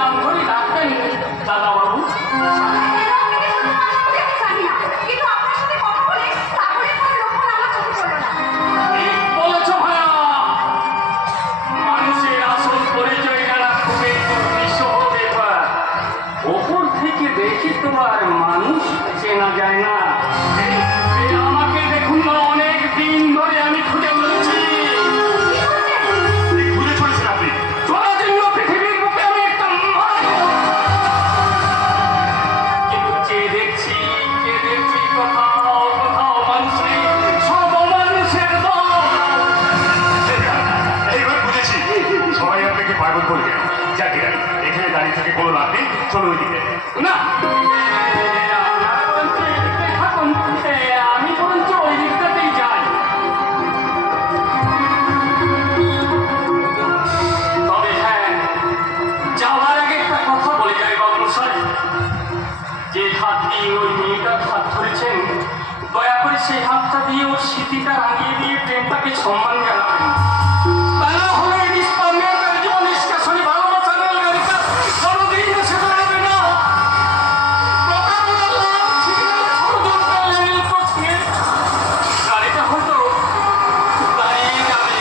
নাম ধরে ডাকতেন দাদা বাবু। বলেছ ভাইয়া, মানুষের আসল পরিচয় জানা খুবই দুর্বিষহ ব্যাপার। ওপর থেকে দেখি তো আর মানুষ চেনা যায় না। আমাকে দেখুন না, অনেক দিন ধরে আমি খুঁজে বলেছি। খুঁজে চলেছেন আপনি? চলার জন্য পৃথিবীর বুকে আমি একটা কিন্তু চেয়ে দেখছি কোথাও কোথাও মানুষ নেই, সব মানুষের দল। এইবার বুঝেছি সবাই আপনাকে পাগল করবে। যাকে এখানে দাঁড়িয়ে থেকে কোনো লাভ নেই, চলো ওইদিকে। না, আমি বরঞ্চ ওই দিকটাতেই যাই। তবে হ্যাঁ, যাওয়ার আগে একটা কথা বলে যাই বাবুমশাই, যে হাত দিয়ে ওই মেয়েটার হাত ধরেছেন, দয়া করে সেই হাতটা দিয়ে ওর স্মৃতিটা রাঙিয়ে দিয়ে প্রেমটাকে সম্মান জানাবেন। তা না হলে এই রিস্তা মেয়েটার জীবন নিষ্কাশনে ভালোবাসা রেলগাড়িটা কোনোদিন এসে দাঁড়াবে না। গাড়িটা হয়তো দাঁড়িয়ে যাবে।